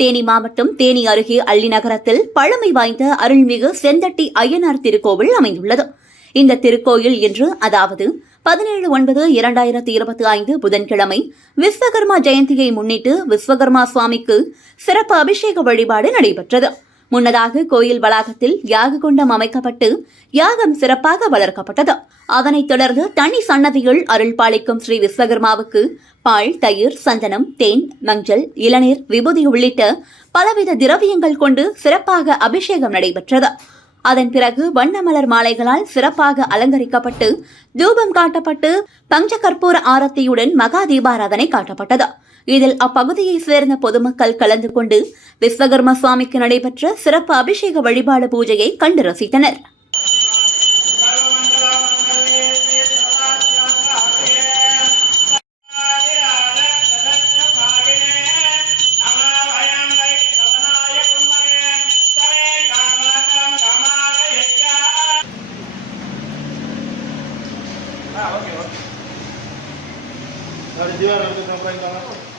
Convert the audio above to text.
தேனி மாவட்டம் தேனி அருகே அள்ளி நகரத்தில் பழமை வாய்ந்த அருள்மிகு செந்தட்டி அய்யனார் திருக்கோவில் அமைந்துள்ளது. இந்த திருக்கோயில் இன்று அதாவது 17/9/2025 புதன்கிழமை விஸ்வகர்மா ஜெயந்தியை முன்னிட்டு விஸ்வகர்மா சுவாமிக்கு சிறப்பு அபிஷேக வழிபாடு நடைபெற்றது. முன்னதாக கோயில் வளாகத்தில் யாக குண்டம் அமைக்கப்பட்டு யாகம் சிறப்பாக வளர்க்கப்பட்டது. அதனைத் தொடர்ந்து தனி சன்னதியில் அருள் பாலிக்கும் ஸ்ரீ விஸ்வகர்மாவுக்கு பால், தயிர், சந்தனம், தேன், மஞ்சள், இளநீர், விபூதி உள்ளிட்ட பலவித திரவியங்கள் கொண்டு சிறப்பாக அபிஷேகம் நடைபெற்றது. அதன் பிறகு வண்ணமலர் மாலைகளால் சிறப்பாக அலங்கரிக்கப்பட்டு தூபம் காட்டப்பட்டு பஞ்சகற்பூர ஆரத்தியுடன் மகா தீபாராதனை காட்டப்பட்டது. இதில் அப்பகுதியைச் சேர்ந்த பொதுமக்கள் கலந்து கொண்டு விஸ்வகர்ம சுவாமிக்கு நடைபெற்ற சிறப்பு அபிஷேக வழிபாடு பூஜையை கண்டு ரசித்தனர். Okay.